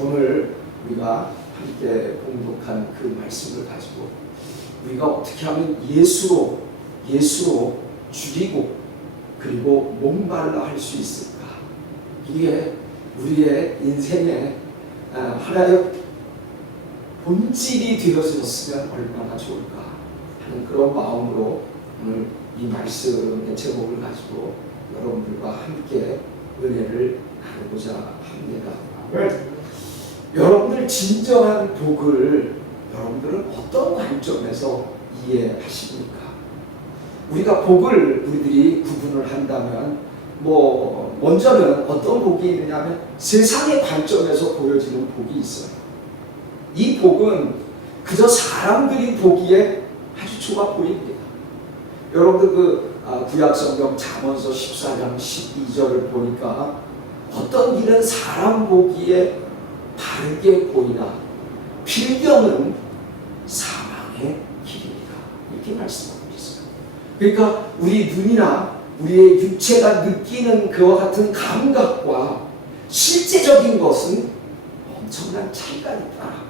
오늘 우리가 함께 공독한 그 말씀을 가지고 우리가 어떻게 하면 예수로 죽이고 그리고 목말라 할 수 있을까? 이게 우리의 인생의 하나의 본질이 되어졌으면 얼마나 좋을까 하는 그런 마음으로 오늘 이 말씀의 제목을 가지고 여러분들과 함께 은혜를 나누고자 합니다. 여러분들 진정한 복을 여러분들은 어떤 관점에서 이해하십니까? 우리가 복을 우리들이 구분을 한다면 먼저는 어떤 복이 있느냐면 세상의 관점에서 보여지는 복이 있어요. 이 복은 그저 사람들이 보기에 아주 좋아 보입니다. 여러분들 구약성경 잠언서 14장 12절을 보니까 어떤 길은 사람 보기에 바르게 보이나 필경은 사망의 길입니다. 이렇게 말씀하고 있어요. 그러니까 우리 눈이나 우리의 육체가 느끼는 그와 같은 감각과 실제적인 것은 엄청난 차이가 있다.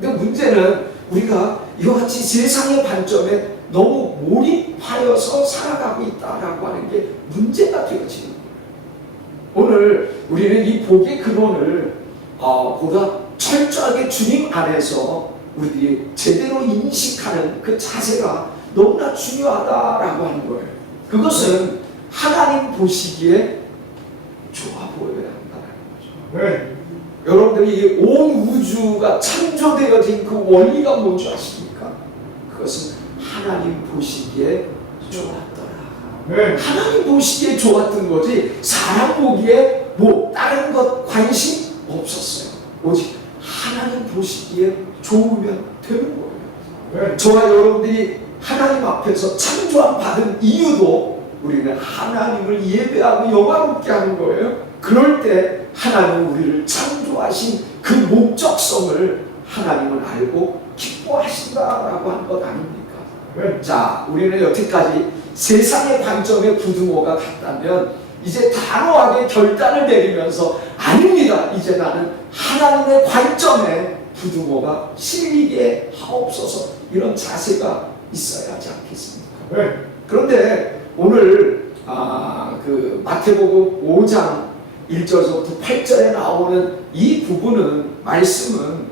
근데 문제는 우리가 이와 같이 세상의 관점에 너무 몰입하여서 살아가고 있다라고 하는 게 문제가 되어지는 거예요. 오늘 우리는 이 복의 근원을 보다 철저하게 주님 안에서 우리들이 제대로 인식하는 그 자세가 너무나 중요하다라고 하는 거예요. 그것은 하나님 보시기에 좋아 보여야 한다는 거죠. 네. 여러분들이 온 우주가 창조되어진 그 원리가 뭔지 아십니까? 그것은 하나님 보시기에 좋았더라. 네. 하나님 보시기에 좋았던 거지 사람 보기에 다른 것 관심 없었어요. 오직 하나님 보시기에 좋으면 되는 거예요. 네. 저와 여러분들이 하나님 앞에서 창조함 받은 이유도 우리는 하나님을 예배하고 영화롭게 하는 거예요. 그럴 때 하나님은 우리를 창조하신 그 목적성을 하나님은 알고 기뻐하신다라고 하는 것 아닙니까? 네. 자, 우리는 여태까지 세상의 관점에 부등호가 갔다면 이제 단호하게 결단을 내리면서 아닙니다. 이제 나는 하나님의 관점에 부등호가 실리게 하옵소서 이런 자세가 있어야 하지 않겠습니까? 네. 그런데 오늘 그 마태복음 5장 1절부터 8절에 나오는 이 부분은 말씀은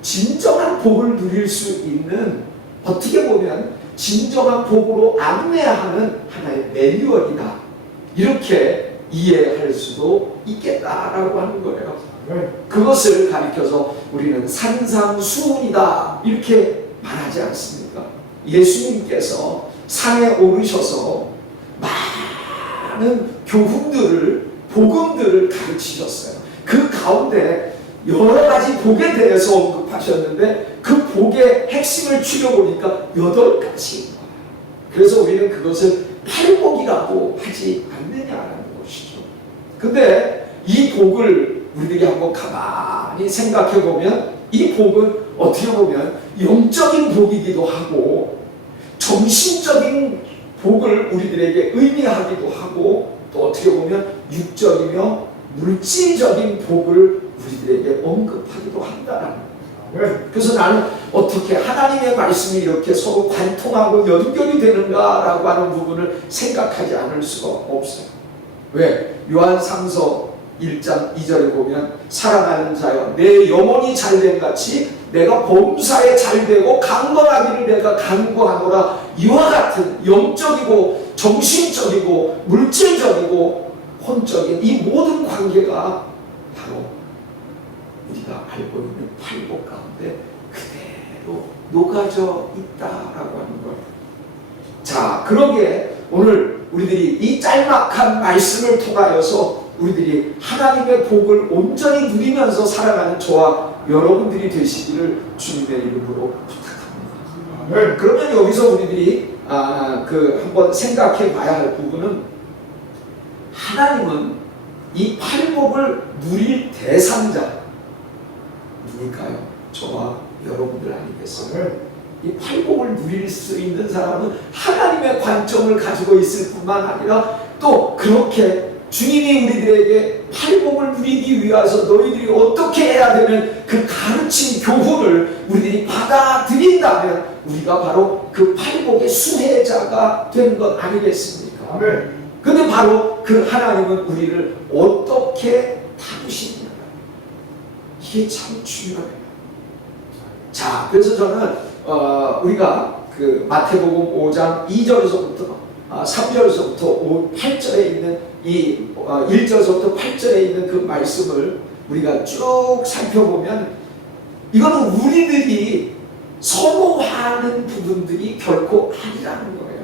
진정한 복을 누릴 수 있는 어떻게 보면 진정한 복으로 안내하는 하나의 매뉴얼이다. 이렇게 이해할 수도 있겠다라고 하는 거예요. 그것을 가리켜서 우리는 산상수훈이다 이렇게 말하지 않습니까? 예수님께서 산에 오르셔서 많은 교훈들을 복음들을 가르치셨어요. 그 가운데 여러 가지 복에 대해서 언급하셨는데 그 복의 핵심을 추려보니까 8가지인 거예요. 그래서 우리는 그것을 팔복이라고 하지 않느냐라는 것이죠. 근데 이 복을 우리들이 한번 가만히 생각해 보면 이 복은 어떻게 보면 영적인 복이기도 하고 정신적인 복을 우리들에게 의미하기도 하고 또 어떻게 보면 육적이며 물질적인 복을 우리들에게 언급하기도 한다는 거예요. 그래서 나는 어떻게 하나님의 말씀이 이렇게 서로 관통하고 연결이 되는가라고 하는 부분을 생각하지 않을 수가 없어요. 왜? 요한삼서 1장 2절에 보면 사랑하는 자여 내 영혼이 잘된 같이 내가 범사에 잘되고 강건하기를 내가 간구하노라. 이와 같은 영적이고 정신적이고 물질적이고 혼적인 이 모든 관계가 바로 우리가 알고 있는 팔복 가운데 그대로 녹아져 있다라고 하는 거예요. 자, 그러기에 오늘 우리들이 이 짤막한 말씀을 통하여서 우리들이 하나님의 복을 온전히 누리면서 살아가는 저와 여러분들이 되시기를 주님의 이름으로 부탁합니다. 그러면 여기서 우리들이 한번 생각해 봐야 할 부분은 하나님은 이 팔복을 누릴 대상자 누굴까요? 저와 여러분들 아니겠어요? 이 팔복을 누릴 수 있는 사람은 하나님의 관점을 가지고 있을 뿐만 아니라 또 그렇게 주님이 우리들에게 팔복을 누리기 위해서 너희들이 어떻게 해야 되는 그 가르침 교훈을 우리들이 받아들인다면 우리가 바로 그 팔복의 수혜자가 된 것 아니겠습니까? 근데 바로 그 하나님은 우리를 어떻게 다루시느냐, 이게 참 중요해요. 자, 그래서 저는 우리가 그 마태복음 5장 2절에서부터 3절에서부터 8절에 있는 이 1절에서부터 8절에 있는 그 말씀을 우리가 쭉 살펴보면 이거는 우리들이 선호하는 부분들이 결코 아니라는 거예요.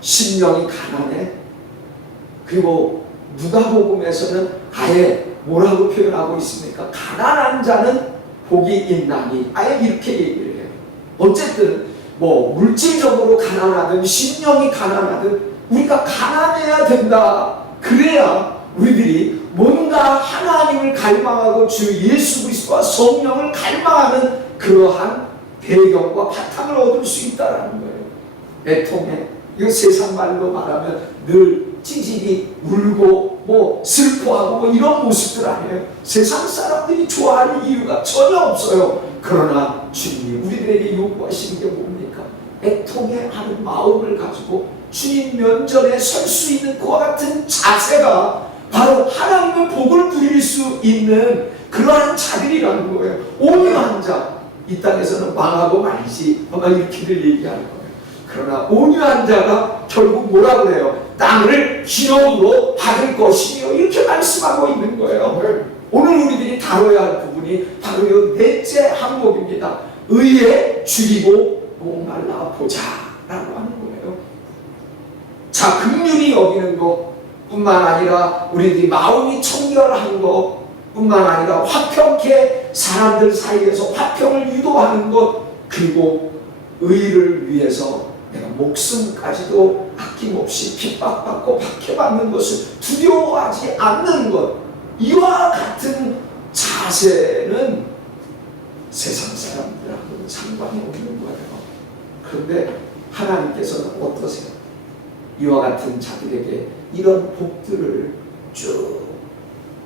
심령이 가난해. 그리고 누가복음에서는 아예 뭐라고 표현하고 있습니까? 가난한 자는 복이 있나니, 아예 이렇게 얘기를 해요. 어쨌든 뭐 물질적으로 가난하든 심령이 가난하든 우리가 가난해야 된다. 그래야 우리들이 뭔가 하나님을 갈망하고 주 예수 그리스도와 성령을 갈망하는 그러한 배경과 바탕을 얻을 수 있다는 거예요. 애통해. 이거 세상 말로 말하면 늘 찌질이 울고 뭐 슬퍼하고 뭐 이런 모습들 아니에요. 세상 사람들이 좋아할 이유가 전혀 없어요. 그러나 주님이 우리들에게 요구하시는 게 뭡니까? 애통해 하는 마음을 가지고 주님 면전에 설 수 있는 그와 같은 자세가 바로 하나님의 복을 누릴 수 있는 그러한 자들이라는 거예요. 온유한 자, 이 땅에서는 망하고 말지 아마 이렇게들 얘기하는 거예요. 그러나 온유한 자가 결국 뭐라고 해요? 땅을 기업으로 받을 것이며 이렇게 말씀하고 있는 거예요. 오늘 우리들이 다뤄야 할 부분이 바로 이 넷째 항목입니다. 의에 줄이고 목말라 보자 라고 하는 거예요. 자, 긍휼히 여기는 것 뿐만 아니라 우리들이 마음이 청결한 것 뿐만 아니라 화평케 사람들 사이에서 화평을 유도하는 것, 그리고 의를 위해서 내가 목숨까지도 아낌없이 핍박받고 박해받는 것을 두려워하지 않는 것, 이와 같은 자세는 세상 사람들하고는 상관이 없는 거예요. 그런데 하나님께서는 어떠세요? 이와 같은 자들에게 이런 복들을 쭉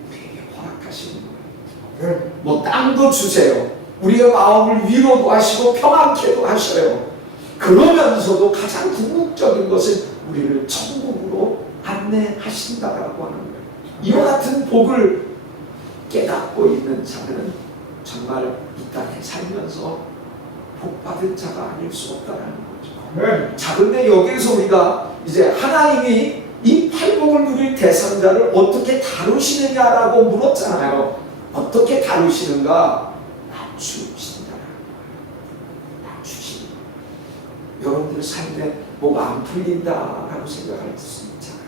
우리에게 허락하시는 거예요. 뭐 땅도 주세요. 우리의 마음을 위로도 하시고 평안케도 하셔요. 그러면서도 가장 궁극적인 것은 우리를 천국으로 안내하신다라고 하는 거예요. 이와 같은 복을 깨닫고 있는 자는 정말 이 땅에 살면서 복받은 자가 아닐 수 없다라는 거죠. 자, 그런데 여기에서 우리가 이제 하나님이 이 팔복을 누릴 대상자를 어떻게 다루시느냐라고 물었잖아요. 어떻게 다루시는가? 낮추신다라는 거예요. 낮추시는 거예요. 여러분들 삶에 뭐가 안 풀린다라고 생각할 수 있잖아요.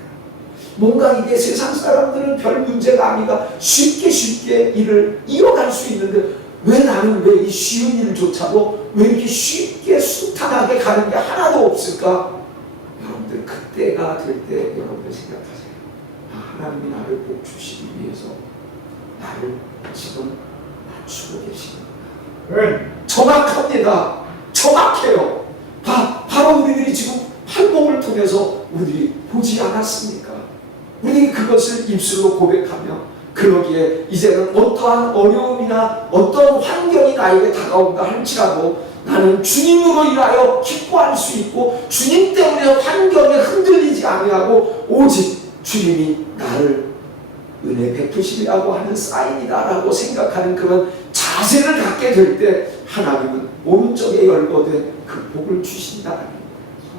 뭔가 이게 세상 사람들은 별 문제가 아니라 쉽게 일을 이어갈 수 있는데 왜 나는 왜 이 쉬운 일조차도 왜 이렇게 쉽게 순탄하게 가는 게 하나도 없을까? 여러분들 그때가 될 때 여러분들 생각하세요. 하나님이 나를 복 주시기 위해서 나를 지금 낮추고 계시는구나. 정확합니다. 정확해요. 바로 우리들이 지금 팔복을 통해서 우리들이 보지 않았습니까? 우리들이 그것을 입술로 고백하며 그러기에 이제는 어떠한 어려움이나 어떤 환경이 나에게 다가온다 할지라도 나는 주님으로 인하여 기뻐할 수 있고 주님 때문에 환경에 흔들리지 아니하고 오직 주님이 나를 은혜 베푸시리라고 하는 사인이다라고 생각하는 그런 자세를 갖게 될 때 하나님은 오른쪽에 열거된 그 복을 주신다는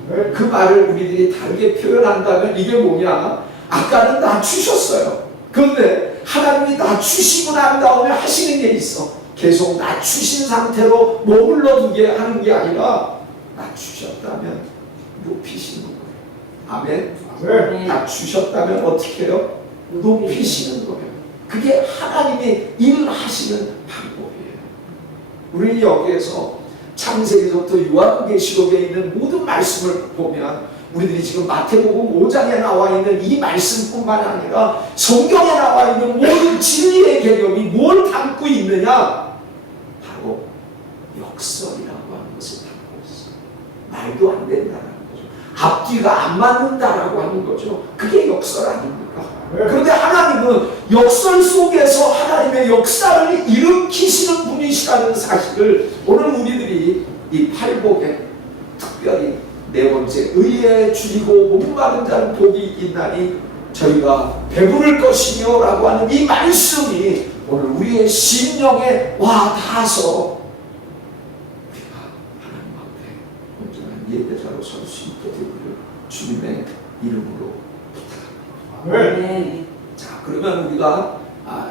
거예요. 그 말을 우리들이 다르게 표현한다면 이게 뭐냐? 아까는 낮추셨어요. 그런데 하나님이 낮추시고 난 다음에 하시는 게 있어. 계속 낮추신 상태로 머물러 두게 하는 게 아니라 낮추셨다면 높이시는 거예요. 아멘. 네. 낮추셨다면 어떻게 해요? 높이시는 거예요. 그게 하나님의 일을 하시는 방법이에요. 우리 여기에서 창세기부터 요한계시록에 있는 모든 말씀을 보면 우리들이 지금 마태복음 5장에 나와 있는 이 말씀뿐만 아니라 성경에 나와 있는 모든 진리의 개념이 뭘 담고 있느냐? 바로 역설이라고 하는 것을 담고 있어요. 말도 안 된다라는 거죠. 앞뒤가 안 맞는다라고 하는 거죠. 그게 역설 아닙니까? 그런데 하나님은 역설 속에서 하나님의 역사를 일으키시는 분이시라는 사실을 오늘 우리들이 이 팔복에 특별히 네 번째, 의에 줄이고 목마른 자는 복이 있나니 저희가 배부를 것이며 라고 하는 이 말씀이 오늘 우리의 심령에 와 닿아서 우리가 하나님 앞에 온전한 예배자로 설 수 있게 되기를 주님의 이름으로 부탁합니다. 네. 자, 그러면 우리가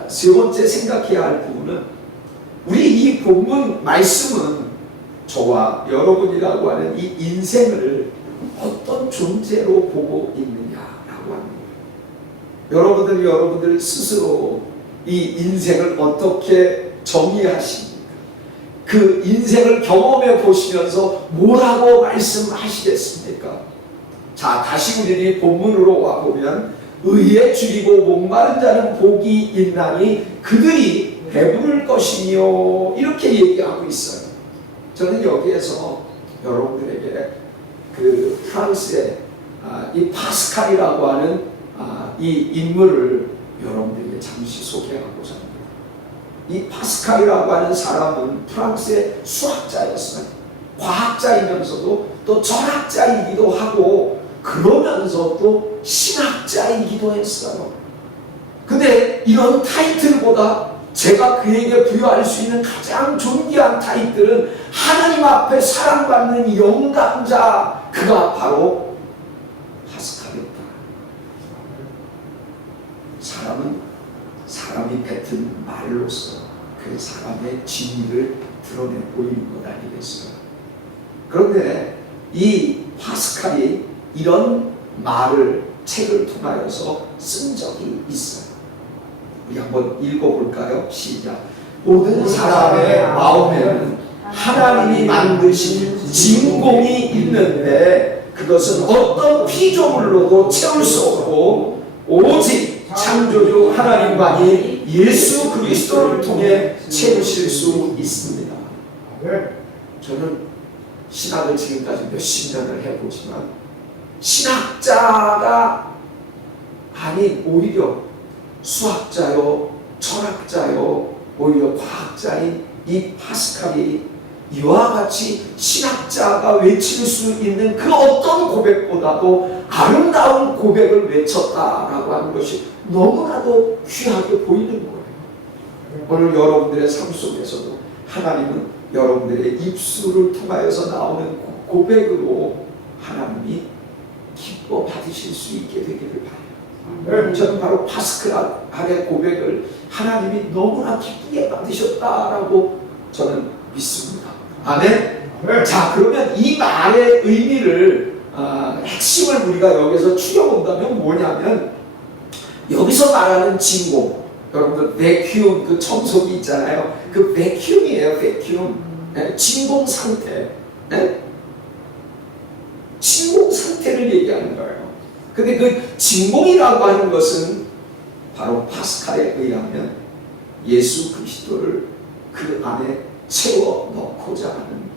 세 번째 생각해야 할 부분은 우리 이 본문 말씀은 저와 여러분이라고 하는 이 인생을 어떤 존재로 보고 있느냐라고 하는 거예요. 여러분들 스스로 이 인생을 어떻게 정의하십니까? 그 인생을 경험해 보시면서 뭐라고 말씀하시겠습니까? 자, 다시 우리들이 본문으로 와보면 의에 줄이고 목마른 자는 복이 있나니 그들이 배부를 것이며 이렇게 얘기하고 있어요. 저는 여기에서 여러분들에게 그 프랑스의 이 파스칼이라고 하는 이 인물을 여러분들에게 잠시 소개하고자 합니다. 이 파스칼이라고 하는 사람은 프랑스의 수학자였어요. 과학자이면서도 또 철학자이기도 하고 그러면서 또 신학자이기도 했어요. 근데 이런 타이틀보다 제가 그에게 부여할 수 있는 가장 존귀한 타이틀은 하나님 앞에 사랑받는 영감자, 그가 바로 파스칼이었다. 사람이 뱉은 말로서 그 사람의 진리를 드러내 보이는 것 아니겠어요? 그런데 이 파스칼이 이런 말을 책을 통하여서 쓴 적이 있어요. 우리 한번 읽어볼까요? 시작. 모든 사람의 마음에는 하나님이 만드신 진공이 있는데 그것은 어떤 피조물로도 채울 수 없고 오직 창조주 하나님만이 예수 그리스도를 통해 채우실 수 있습니다. 저는 신학을 지금까지 몇십 년을 해보지만 신학자가 아닌 오히려 수학자요, 철학자요, 오히려 과학자인 이 파스칼이 이와 같이 신학자가 외칠 수 있는 그 어떤 고백보다도 아름다운 고백을 외쳤다라고 하는 것이 너무나도 귀하게 보이는 거예요. 오늘 여러분들의 삶 속에서도 하나님은 여러분들의 입술을 통하여서 나오는 고백으로 하나님이 기뻐 받으실 수 있게 되기를 바라요. 저는 바로 파스칼의 고백을 하나님이 너무나 기쁘게 받으셨다라고 저는 믿습니다. 아멘? 자, 그러면 이 말의 의미를 핵심을 우리가 여기서 추려본다면 뭐냐면 여기서 말하는 진공, 여러분들 베큐움 그 청소기 있잖아요. 그 베큐움이에요. 베큐움. 진공 상태. 진공 상태를 얘기하는 거예요. 근데 그 진공이라고 하는 것은 바로 파스칼에 의하면 예수 그리스도를 그 안에 채워 넣고자 하는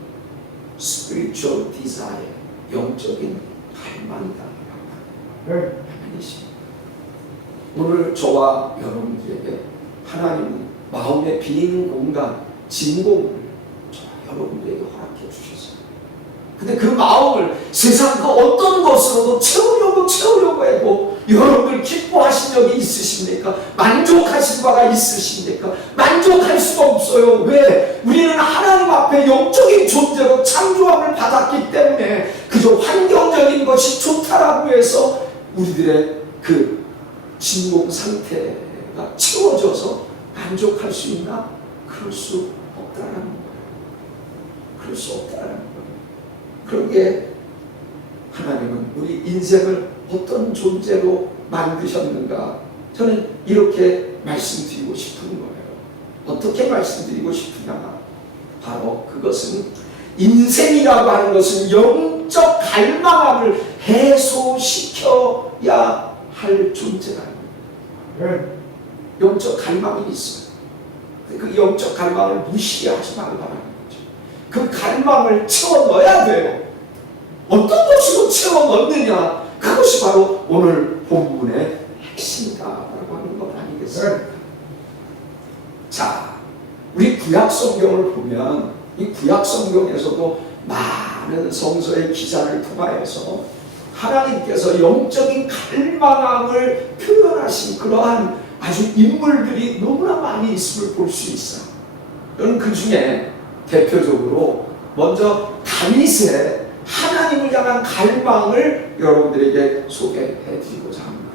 spiritual desire, 영적인 갈망이다. 하나님이십니다. 오늘 저와 여러분들에게 하나님은 마음의 빈 공간, 진공을 여러분들에게 허락해 주셨어요. 근데 그 마음을 세상 그 어떤 것으로도 채우려고 해도 여러분들 기뻐하신 적이 있으십니까? 만족하신 바가 있으십니까? 만족할 수가 없어요. 왜? 우리는 하나님 앞에 영적인 존재로 창조함을 받았기 때문에 그저 환경적인 것이 좋다라고 해서 우리들의 그 진공 상태가 채워져서 만족할 수 있나? 그럴 수 없다라는 거예요. 그럴 수 없다라는 거예요. 그러기에 하나님은 우리 인생을 어떤 존재로 만드셨는가? 저는 이렇게 말씀드리고 싶은 거예요. 어떻게 말씀드리고 싶으냐? 바로 그것은 인생이라고 하는 것은 영적 갈망함을 해소시켜야 할 존재라는 거예요. 영적 갈망이 있어요. 그 영적 갈망을 무시하지 말라는 거죠. 그 갈망을 채워 넣어야 돼요. 어떤 것으로 채워 넣느냐? 그것이 바로 오늘 본문의 핵심. 핵심이다라고 하는 것 아니겠습니까? 자, 우리 구약 성경을 보면 이 구약 성경에서도 많은 성서의 기자를 통하여서 하나님께서 영적인 갈망함을 표현하신 그러한 아주 인물들이 너무나 많이 있음을 볼 수 있어요. 저는 그 중에 대표적으로 먼저 다윗의 하나님을 향한 갈망을 여러분들에게 소개해 드리고자 합니다.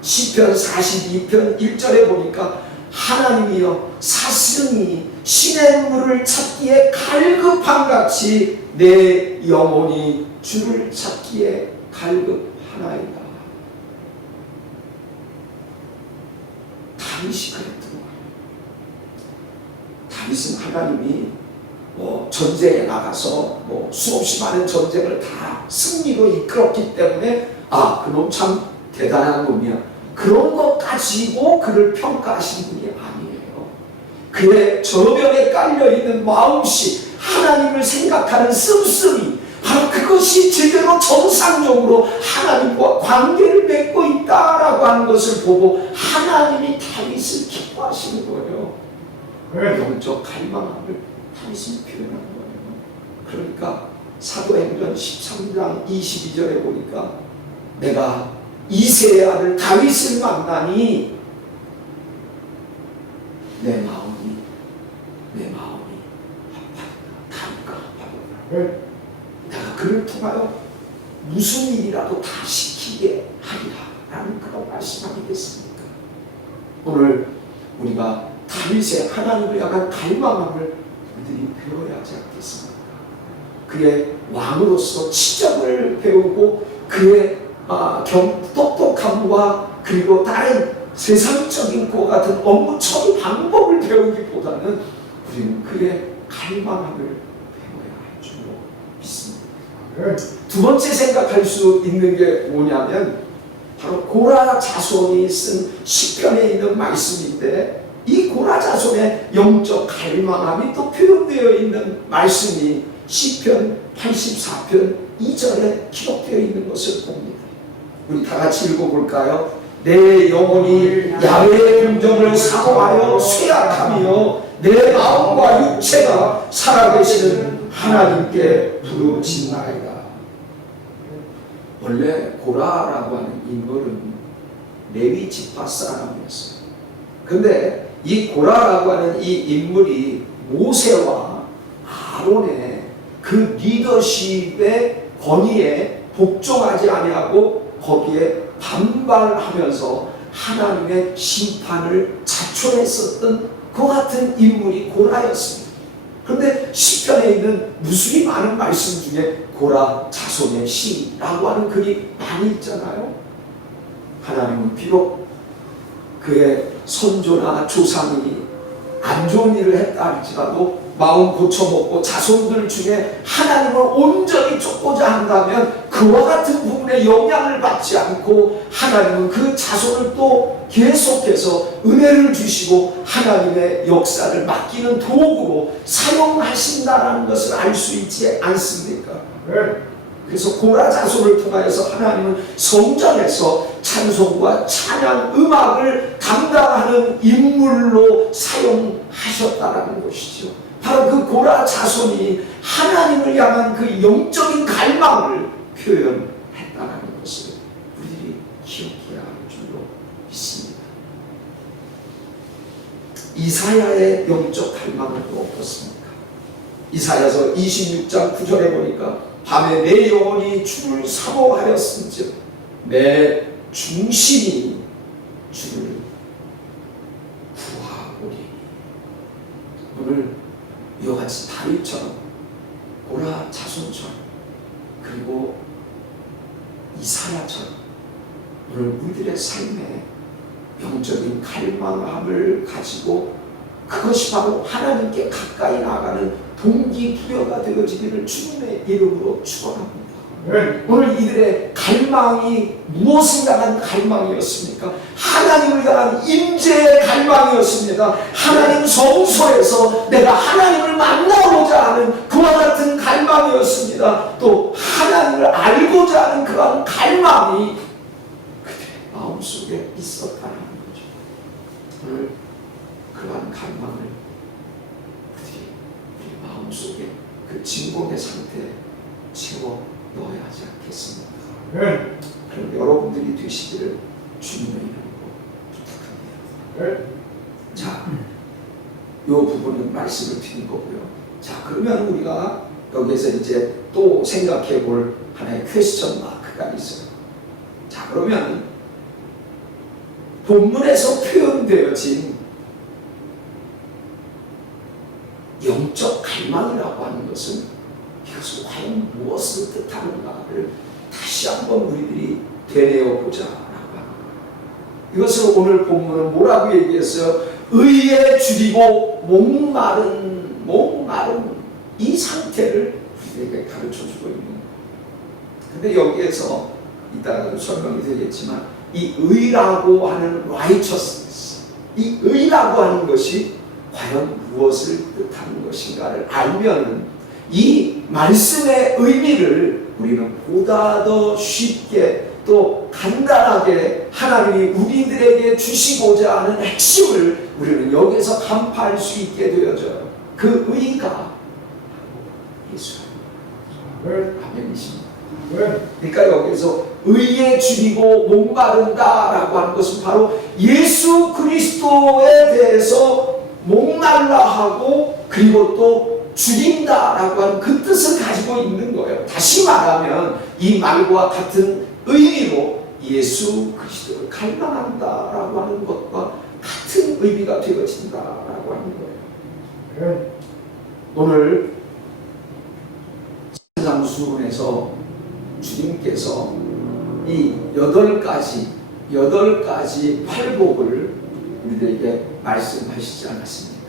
시편 42편 1절에 보니까 하나님이여 사슴이 신의 물을 찾기에 갈급한 같이 내 영혼이 주를 찾기에 갈급하나이다. 다윗이 그랬던 거예요. 다윗은 하나님이 전쟁에 나가서 수없이 많은 전쟁을 다 승리로 이끌었기 때문에 그놈 참 대단한 놈이야, 그런 것 가지고 그를 평가하신 분이 아니에요. 그의 저변에 깔려있는 마음씨, 하나님을 생각하는 씀씀이, 바로 그것이 제대로 정상적으로 하나님과 관계를 맺고 있다라고 하는 것을 보고 하나님이 다윗을 기뻐하시는 거예요. 영적 갈망함을 다윗이 표현한 거예요. 그러니까 사도행전 13장 22절에 보니까 내가 이새의 아들 다윗을 만나니 내 마음이 아파한다. 다윗과 아파한다. 내가 그를 통하여 무슨 일이라도 다 시키게 하리라 라는 그런 말씀 아니겠습니까? 오늘 우리가 다윗의 하나님을 향한 갈망함을 우리들이 배워야 하지 않겠습니까? 그의 왕으로서 치적을 배우고 그의 똑똑함과 그리고 다른 세상적인 것 같은 업무 처리 방법을 배우기보다는 우리는 그의 갈망함을 배워야 할 줄로 믿습니다. 두 번째 생각할 수 있는 게 뭐냐면 바로 고라 자손이 쓴 시편에 있는 말씀인데, 이 고라 자손의 영적 갈망함이 또 표현되어 있는 말씀이 시편 84편 2절에 기록되어 있는 것을 봅니다. 우리 다 같이 읽어볼까요? 내 영혼이 야훼의 긍정을 사모하여 쇠약하며 내 마음과 육체가 살아계시는 하나님께 부르짖나이다. 원래 고라라고 하는 인물은 레위 지파 사람이었어요. 근데 이 고라라고 하는 이 인물이 모세와 아론의 그 리더십의 권위에 복종하지 아니하고 거기에 반발하면서 하나님의 심판을 자초했었던 그 같은 인물이 고라였습니다. 그런데 시편에 있는 무수히 많은 말씀 중에 고라 자손의 시라고 하는 글이 많이 있잖아요. 하나님은 비록 그의 선조나 조상이 안 좋은 일을 했다 할지라도 마음 고쳐먹고 자손들 중에 하나님을 온전히 쫓고자 한다면 그와 같은 부분에 영향을 받지 않고 하나님은 그 자손을 또 계속해서 은혜를 주시고 하나님의 역사를 맡기는 도구로 사용하신다는 것을 알 수 있지 않습니까? 그래서 고라 자손을 통하여서 하나님은 성전에서 찬송과 찬양 음악을 담당하는 인물로 사용하셨다라는 것이죠. 바로 그 고라 자손이 하나님을 향한 그 영적인 갈망을 표현했다는 것을 우리들이 기억해야 할 줄로 믿습니다. 이사야의 영적 갈망은 또 어떻습니까? 이사야서 26장 9절에 보니까 밤에 내 영혼이 주를 사모하였은즉 내 중심이 주를 구하오리니. 오늘 이와 같이 다윗처럼 고라 자손처럼 그리고 이사야처럼 오늘 우리들의 삶에 영적인 갈망함을 가지고 그것이 바로 하나님께 가까이 나아가는 동기부여가 되어지기를 주님의 이름으로 축원합니다. 오늘 이들의 갈망이 무엇을 향한 갈망이었습니까? 하나님을 향한 임재의 갈망이었습니다. 하나님 성소에서 내가 하나님을 만나고자 하는 그와 같은 갈망이었습니다. 또 하나님을 알고자 하는 그런 갈망이 그들의 마음 마음속에 있었다는 거죠. 오늘 그러한 갈망을 우리 마음속에 그 진공의 상태에 채워 넣어야 하지 않겠습니까? 그럼 여러분들이 되시기를 주님의 이름으로 부탁합니다. 자, 이 부분은 말씀을 드린 거고요. 자, 그러면 우리가 여기에서 이제 또 생각해 볼 하나의 퀘스천 마크가 있어요. 자, 그러면 본문에서 표현되어진 영적 갈망이라고 하는 것은 이것은 과연 무엇을 뜻하는가를 다시 한번 우리들이 되뇌어 보자라고 하는 거예요. 이것을 오늘 본문은 뭐라고 얘기했어요? 의에 줄이고 목마른 이 상태를 우리에게 가르쳐주고 있는 거예요. 근데 여기에서 이따가도 설명이 되겠지만 이 의라고 하는 righteousness, 이 의라고 하는 것이 과연 무엇을 뜻하는 것인가를 알면 이 말씀의 의미를 우리는 보다 더 쉽게 또 간단하게 하나님이 우리들에게 주시고자 하는 핵심을 우리는 여기서 간파할 수 있게 되어져요. 그 의가 예수입니다. 아멘이십니다. 그러니까 여기서 의에 줄이고 목마른다라고 하는 것은 바로 예수 그리스도에 대해서 목말라 하고 그리고 또 줄인다라고 하는 그 뜻을 가지고 있는 거예요. 다시 말하면 이 말과 같은 의미로 예수 그리스도를 갈망한다라고 하는 것과 같은 의미가 되어진다라고 하는 거예요. 오늘 산상수훈에서 주님께서 이 8가지 팔복을 우리들에게 말씀하시지 않았습니까?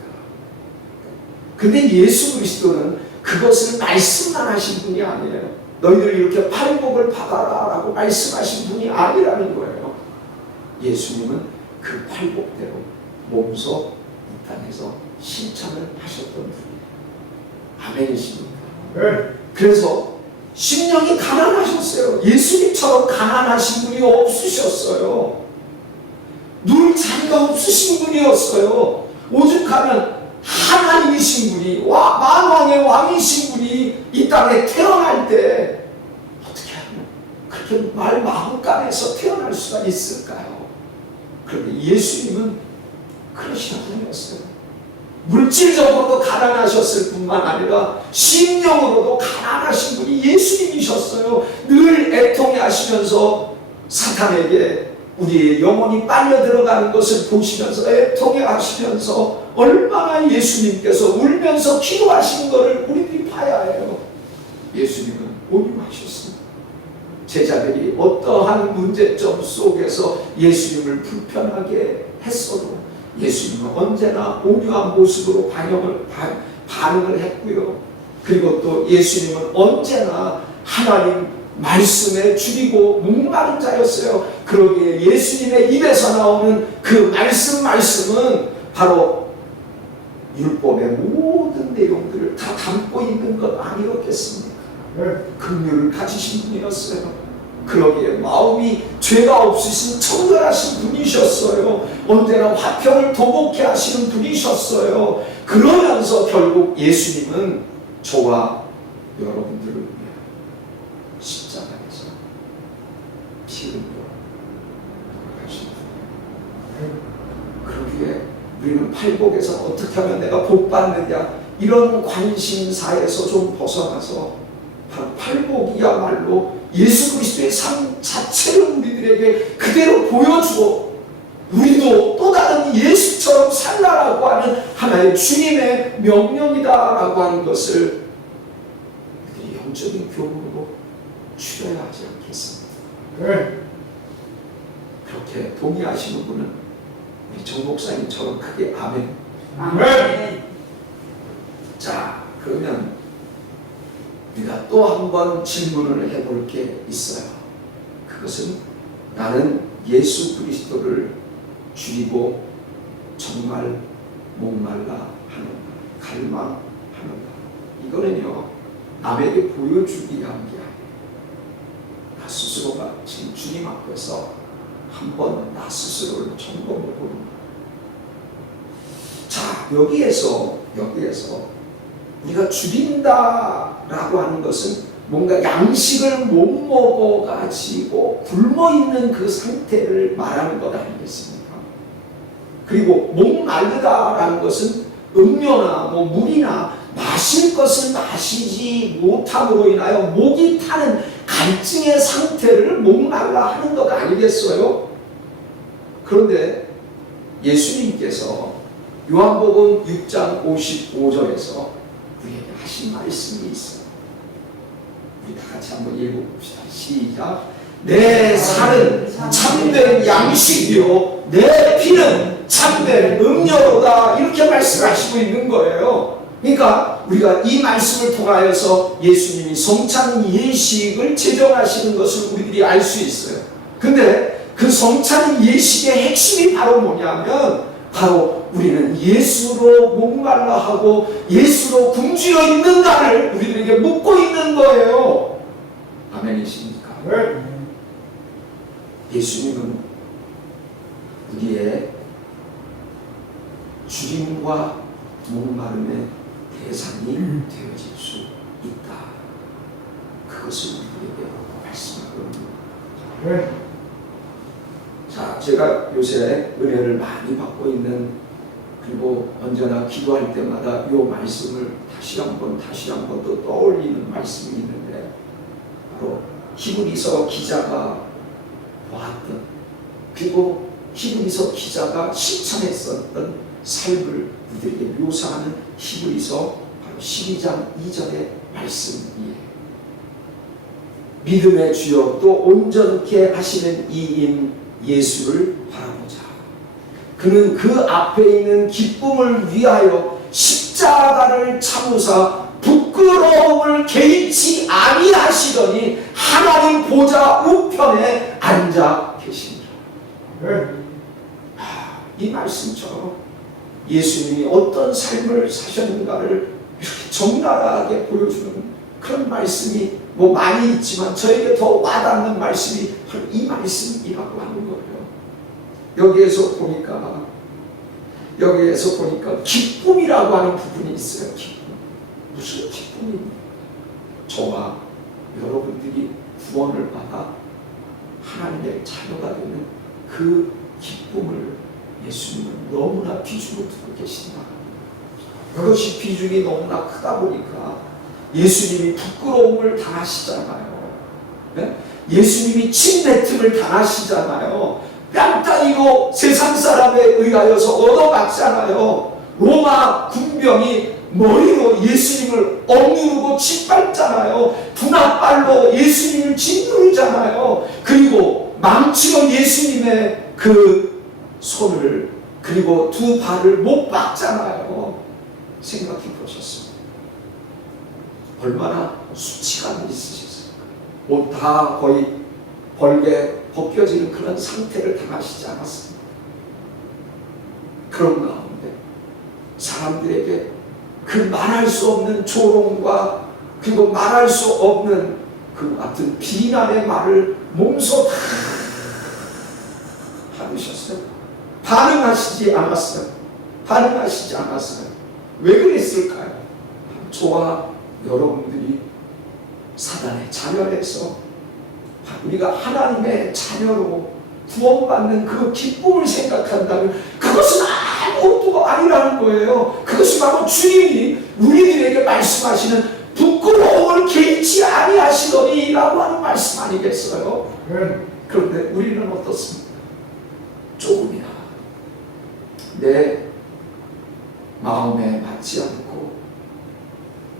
근데 예수 그리스도는 그것을 말씀만 하신 분이 아니에요. 너희들 이렇게 팔복을 받아라 라고 말씀하신 분이 아니라는 거예요. 예수님은 그 팔복대로 몸소 이 땅에서 실천을 하셨던 분이에요. 아멘이십니까? 네. 그래서 심령이 가난하셨어요. 예수님처럼 가난하신 분이 없으셨어요. 누릴 자리가 없으신 분이었어요. 오죽하면 하나님이신 분이 만왕의 왕이신 분이 이 땅에 태어날 때 어떻게 하면 그렇게 마음간에서 태어날 수가 있을까요? 그런데 예수님은 그러신 분이었어요. 물질적으로도 가난하셨을 뿐만 아니라 심령으로도 가난하신 분이 예수님이셨어요. 늘 애통해 하시면서 사탄에게 우리의 영혼이 빨려 들어가는 것을 보시면서 애통해 하시면서 얼마나 예수님께서 울면서 기도하시는 것을 우리들이 봐야 해요. 예수님은 온유하셨습니다. 제자들이 어떠한 문제점 속에서 예수님을 불편하게 했어도 예수님은 언제나 온유한 모습으로 반응을 했고요. 그리고 또 예수님은 언제나 하나님 말씀에 줄이고 목마른 자였어요. 그러기에 예수님의 입에서 나오는 그 말씀은 바로 율법의 모든 내용들을 다 담고 있는 것 아니었겠습니까? 긍휼을 가지신 분이었어요. 그러기에 마음이 죄가 없으신 청결하신 분이셨어요. 언제나 화평을 도복케 하시는 분이셨어요. 그러면서 결국 예수님은 저와 여러분들을 위해 십자가에서 피 흘려 돌아가신 분이에요. 그러기에 우리는 팔복에서 어떻게 하면 내가 복 받느냐 이런 관심사에서 좀 벗어나서 바로 팔복이야말로 예수 그리스도의 삶 자체를 우리들에게 그대로 보여주어 우리도 또 다른 예수처럼 살라라고 하는 하나의 주님의 명령이다라고 하는 것을 우리들이 영적인 교훈으로 추려야 하지 않겠습니까? 네. 그렇게 동의하시는 분은 우리 정 목사님처럼 크게 아멘. 아멘. 자, 그러면 우리가 또 한 번 질문을 해볼 게 있어요. 그것은 나는 예수 그리스도를 줄이고 정말 목말라 하는가, 갈망하는가. 이거는요 남에게 보여주기 위한 게 아니에요. 나 스스로가 지금 주님 앞에서 한번 나 스스로를 점검해 보는 거예요. 자, 여기에서 우리가 줄인다라고 하는 것은 뭔가 양식을 못 먹어가지고 굶어있는 그 상태를 말하는 것 아니겠습니까? 그리고 목마르다라는 것은 음료나 물이나 마실 것을 마시지 못함으로 인하여 목이 타는 갈증의 상태를 목말라 하는 것 아니겠어요? 그런데 예수님께서 요한복음 6장 55절에서 우리에게 하신 말씀이 있어요. 우리 다 같이 한번 읽어봅시다. 시작. 내 살은 참된 양식이요 내 피는 참된 음료로다. 이렇게 말씀하시고 있는 거예요. 그러니까 우리가 이 말씀을 통하여서 예수님이 성찬 예식을 제정하시는 것을 우리들이 알 수 있어요. 근데 그 성찬 예식의 핵심이 바로 뭐냐면 바로 우리는 예수로 목말라 하고 예수로 굶주려 있는가를 우리들에게 묻고 있는 거예요. 아멘이십니까? 네. 예수님은 우리의 주림과 목마름의 대상이 되어질 수 있다. 그것을 우리에게 말씀하고 있는 거예요. 자, 제가 요새 은혜를 많이 받고 있는, 그리고 언제나 기도할 때마다 이 말씀을 다시 한번 또 떠올리는 말씀이 있는데, 바로 히브리서 기자가 보았던, 그리고 히브리서 기자가 실천했었던 삶을 우리에게 묘사하는 히브리서 바로 12장 2절의 말씀이에요. 믿음의 주여 또 온전케 하시는 이인 예수를 바라보자. 그는 그 앞에 있는 기쁨을 위하여 십자가를 참으사 부끄러움을 개의치 아니하시더니 하나님 보좌 우편에 앉아 계시니라. 이 말씀처럼 예수님이 어떤 삶을 사셨는가를 이렇게 적나라하게 보여주는 그런 말씀이 많이 있지만 저에게 더 와닿는 말씀이 바로 이 말씀이라고 하는 거예요. 여기에서 보니까 기쁨이라고 하는 부분이 있어요. 기쁨. 무슨 기쁨입니까? 저와 여러분들이 구원을 받아 하나님의 자녀가 되는 그 기쁨을 예수님은 너무나 비중을 두고 계신다. 그것이 비중이 너무나 크다 보니까 예수님이 부끄러움을 당하시잖아요. 네? 예수님이 침뱉음을 당하시잖아요. 뺨 따위로 세상 사람에 의하여서 얻어맞잖아요. 로마 군병이 머리로 예수님을 억누르고 짓밟잖아요. 분합발로 예수님을 짓누르잖아요. 그리고 망치로 예수님의 그 손을, 그리고 두 발을 못 박잖아요. 생각해 보셨습니다. 얼마나 수치가 있으셨습니까? 옷 다 거의 벌게 벗겨지는 그런 상태를 당하시지 않았습니까? 그런 가운데 사람들에게 그 말할 수 없는 조롱과 그리고 말할 수 없는 그 같은 비난의 말을 몸소 다 하셨어요. 반응하시지 않았어요. 왜 그랬을까요? 저와 여러분들이 사단의 자녀에서 우리가 하나님의 자녀로 구원받는 그 기쁨을 생각한다면 그것은 아무것도 아니라는 거예요. 그것이 바로 주님이 우리들에게 말씀하시는 부끄러움을 개의치 아니하시더니 라고 하는 말씀 아니겠어요? 그런데 우리는 어떻습니까? 조금이나 내 마음에 맞지 않고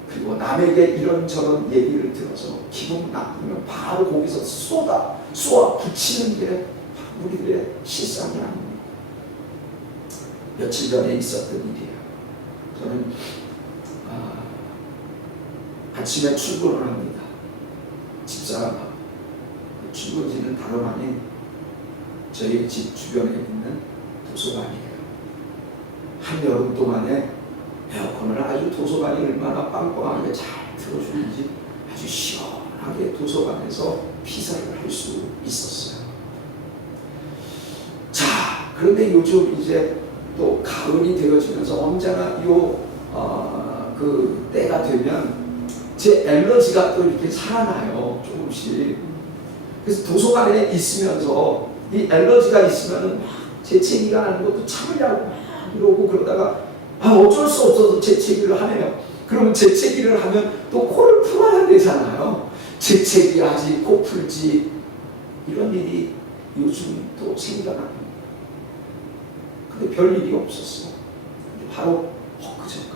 그리고 남에게 이런저런 얘기를 들어서 기분 나쁘면 바로 거기서 쏘아 붙이는 게 우리들의 실상이 아닙니다. 며칠 전에 있었던 일이에요. 저는 아침에 출근을 합니다. 집사람 출근지는 다름 아닌 저희 집 주변에 있는 도서관이에요. 한여름 동안에 에어컨을 아주 도서관이 얼마나 빵빵하게 잘 틀어주는지 아주 시원하게 도서관에서 피사를 할 수 있었어요. 그런데 요즘 이제 또 가을이 되어지면서 언제나 그 때가 되면 제 엘러지가 또 이렇게 살아나요, 조금씩. 그래서 도서관에 있으면서 이 엘러지가 있으면은 막 재채기가 나는 것도 참으려고 막 이러고 그러다가 어쩔 수 없어서 재채기를 하네요. 그러면 재채기를 하면 또 코를 풀어야 되잖아요. 재채기 하지, 코 풀지, 이런 일이 요즘 또 생겨납니다. 근데 별 일이 없었어. 근데 바로 엊그저께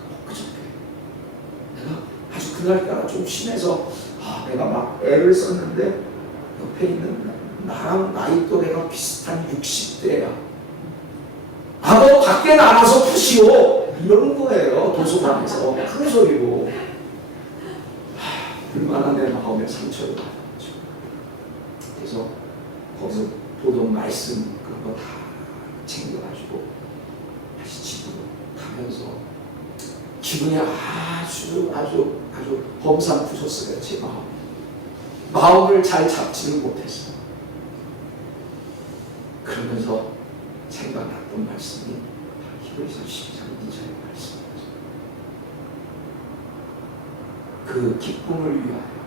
내가 아주 그날따라 좀 심해서 내가 막 애를 썼는데 옆에 있는 나랑 나이 또래가 비슷한 60대야. 너 밖에 나가서 푸시오, 이러는 거예요, 도서관에서. 큰 소리로. 얼마나 내 마음에 상처를 받았죠. 그래서 거기서 보던 말씀 그런 거 다 챙겨가지고 다시 집으로 가면서 기분이 아주 범상푸셨어요. 제 마음을 잘 잡지를 못했어요. 그러면서 생각났던 말씀이 히브리서 12장 2절의 말씀이죠. 그 기쁨을 위하여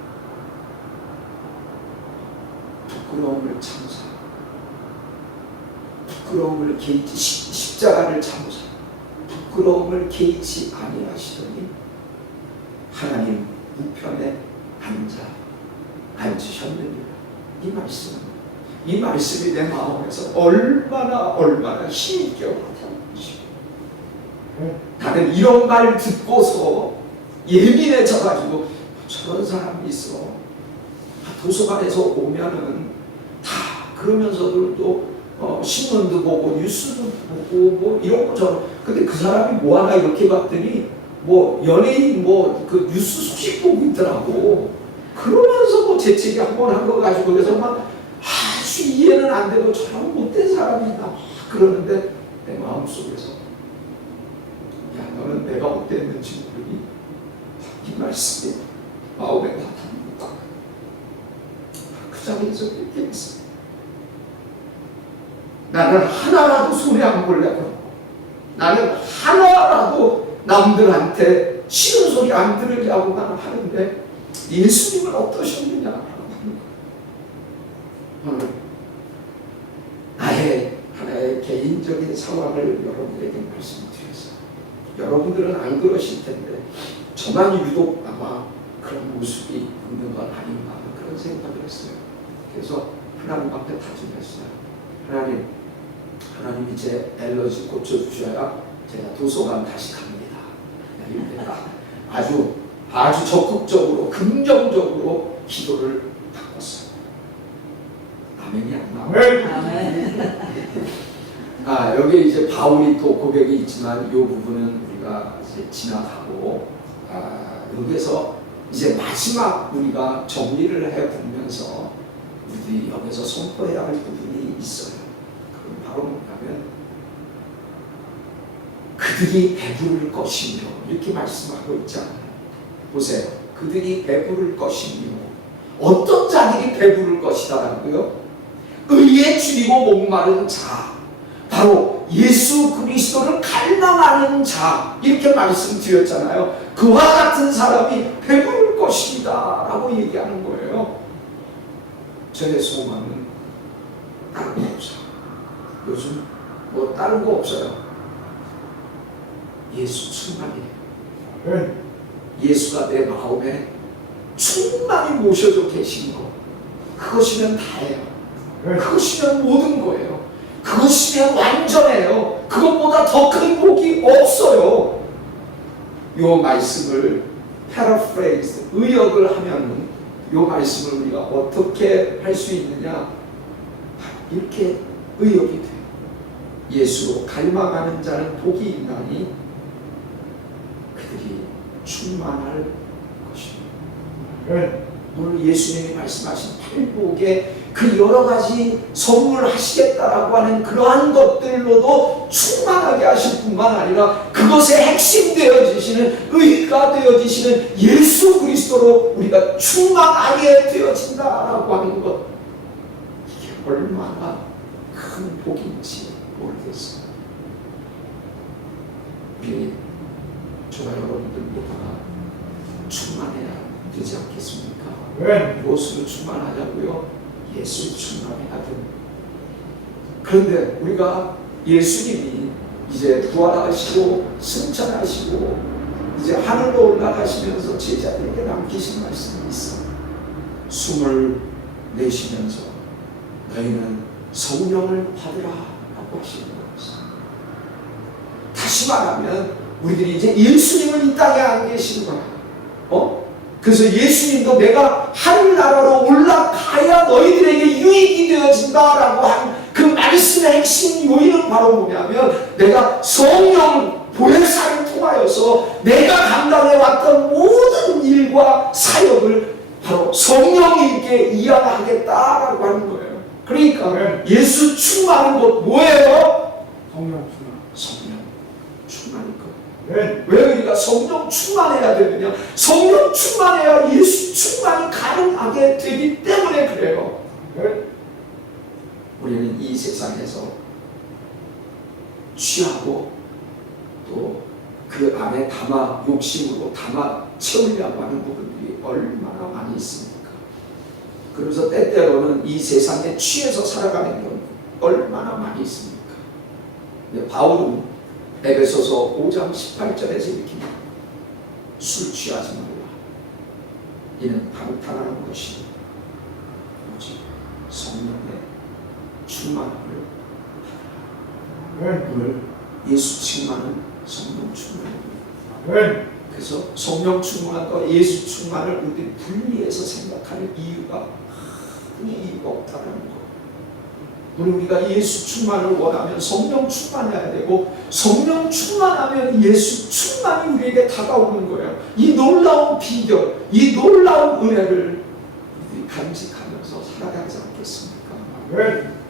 부끄러움을 참으사, 부끄러움을 개의치, 십자가를 참으사 부끄러움을 개의치 아니하시더니 하나님 우편에 앉으셨느니라. 이 말씀이 내 마음에서 얼마나 힘있게 와닿는지. 나는 이런 말 듣고서 예민해져가지고 저런 사람이 있어. 도서관에서 오면은 다 그러면서도 또 신문도 보고 뉴스도 보고 뭐 이런 거 저런. 근데 그 사람이 뭐 하나 이렇게 봤더니 뭐 연예인 그 뉴스 소식 보고 있더라고. 그러면서 뭐 재채기 한 번 한 거 가지고 그래서 막 아주 이해는 안 되고 저런 못된 사람이다 그러는데 내 마음속에서 야, 너는 내가 어땠는지 모르니? 이 말씀이 마음에 와닿는 것. 그 자리에서 이렇게 했어요. 나는 하나라도 손해 안 보려고, 나는 하나라도 남들한테 싫은 소리 안 들으려고 나는 하는데 예수님은 어떠셨느냐라고 하는 거예요. 오늘 나의 하나의 개인적인 상황을 여러분에게 말씀드렸어요. 여러분들은 안 그러실 텐데 저만 유독 아마 그런 모습이 있는 건 아닌가 그런 생각을 했어요. 그래서 하나님 앞에 다짐했어요. 하나님이 제 엘러지 고쳐주셔야 제가 도서관 다시 갑니다. 이렇게 아주 적극적으로 긍정적으로 기도를 바꿨어요. 아멘이 안 나와요? 여기 이제 바울이 또 고백이 있지만 이 부분은 우리가 이제 지나가고 여기서 이제 마지막 우리가 정리를 해보면서 우리 여기서 선포해야 할 부분이 있어요. 그럼 바로 뭐냐면 그들이 배부를 것이며 이렇게 말씀하고 있잖아요. 보세요. 그들이 배부를 것이며 어떤 자들이 배부를 것이다라고요? 의에 줄이고 목마른 자, 바로 예수 그리스도를 갈망하는 자, 이렇게 말씀드렸잖아요. 그와 같은 사람이 배부를 것입니다 라고 얘기하는 거예요. 저의 소망은 다른 거 없어요. 요즘 뭐 다른 거 없어요. 예수 충만이에요. 예수가 내 마음에 충만히 모셔져 계신 것, 그것이면 다예요. 그것이면 모든 거예요. 그것이면 완전해요. 그것보다 더 큰 복이 없어요. 요 말씀을 패러프레이즈, 의역을 하면 요 말씀을 우리가 어떻게 할 수 있느냐, 이렇게 의역이 돼요. 예수로 갈망하는 자는 복이 있나니 그들이 충만할 것입니다. 오늘 예수님이 말씀하신 팔복에 그 여러 가지 선물하시겠다라고 하는 그러한 것들로도 충만하게 하실 뿐만 아니라 그것의 핵심 되어지시는, 의가 되어지시는 예수 그리스도로 우리가 충만하게 되어진다라고 하는 것, 이게 얼마나 큰 복인지 모르겠어요. 우리 저와 여러분들 모두가 충만해야 되지 않겠습니까? 네. 무엇으로 충만하냐고요? 예수에 충만해야 됩니다. 그런데 우리가 예수님이 이제 부활하시고 승천하시고 이제 하늘로 올라가시면서 제자들에게 남기신 말씀이 있어요. 숨을 내쉬면서 너희는 성령을 받으라 라고 하시는 것입니다. 다시 말하면 우리들이 이제 예수님은 이 땅에 안 계신 거야. 그래서 예수님도 내가 하늘나라로 올라가야 너희들에게 유익이 되어진다라고 한 그 말씀의 핵심 요인은 바로 뭐냐면 내가 성령 보혜사를 통하여서 내가 감당해왔던 모든 일과 사역을 바로 성령님께 이양하겠다라고 하는 거예요. 그러니까 네. 예수 충만한 것 뭐예요? 성령 충만. 성령 충만일 거예요. 네. 왜 우리가 성령 충만해야 되느냐? 성령 충만해야 예수 충만이 가능하게 되기 때문에 그래요. 네. 우리는 이 세상에서 취하고 또 그 안에 담아 욕심으로 담아 채우려고 하는 부분들이 얼마나 많이 있습니까? 그래서 때때로는 이 세상에 취해서 살아가는 경우 얼마나 많이 있습니까? 근데 바울은 에베소서 5장 18절에서 이렇게 술 취하지 말라. 이는 방탕하는 것이 오직 성령의 충만함을 네. 오늘 예수 충만은 성령 충만입니다. 네. 그래서 성령 충만과 예수 충만을 우리들이 분리해서 생각하는 이유가 아무 이유가 없다는 거. 우리가 예수 충만을 원하면 성령 충만해야 되고 성령 충만하면 예수 충만이 우리에게 다가오는 거예요. 이 놀라운 비결, 이 놀라운 은혜를 우리들이 간직하면서 살아가지 않겠습니까? 네.